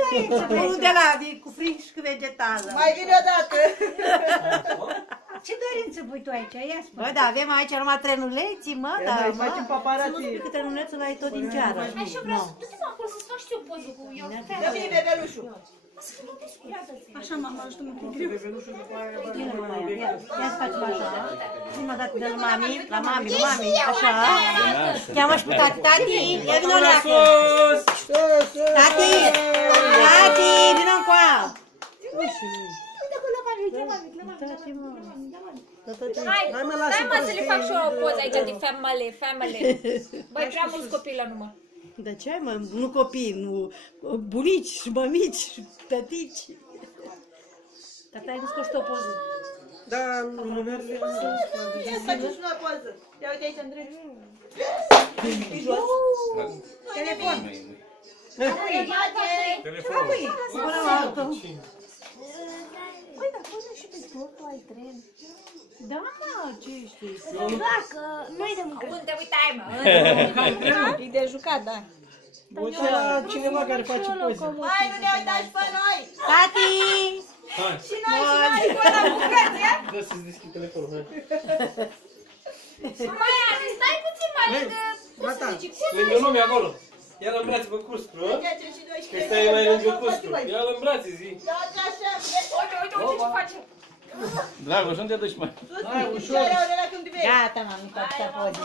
dorință vrei? Unul de la, cu frișcă vegetală. Mai vine odată. Ce dorință pui tu aici? Ia spune. Bă, da, avem aici numai trenuleții, mă, da, Noi mă. facem Să nu paparații. spui că trenulețul ăla e tot din ceară. Așa vreau să du-te mă acolo să-ți faci și eu poză cu eu. Dă bine bebelușul. Așa, mama, ajută-mă cu greu. Bine, mama, ia să facem așa. Prima dată de la mami, la mami, așa. Cheamă și pe tati, tati, ia vină o leacă. Tati, tati, vină încoa. Hai, stai mă să le fac și eu o poză aici de family. Băi, prea mulți copii la număr. De ce ai, mă? Nu copii, nu bunici, mămici, tătici. Tata, ai născut o poză. Da, nu merge. Ce faci și noi poză? Ia uite aici, Andrei. E jos. Telefon. Până la altă. Băi, dar poză și pe totul ai tren. Da, mă, ce știi? Dacă nu-i de mâncat. Unde uitai, mă? E de jucat, da. Uite la cineva care face poze. Hai, nu ne uitați pe noi! Tati! Și noi, cu ăla bucăți, ia? Da să-ți deschid telefonul, hai. Mai Ani, stai puțin mai lângă. Gata. Lângă nume acolo. Ia-l în brațe pe cuscru, hă? Că stai mai lângă cuscru. Ia-l în brațe, zi. Uite ce face. Dragoș, unde te duci, mai? Hai, ușor. Gata, mami, fac poze.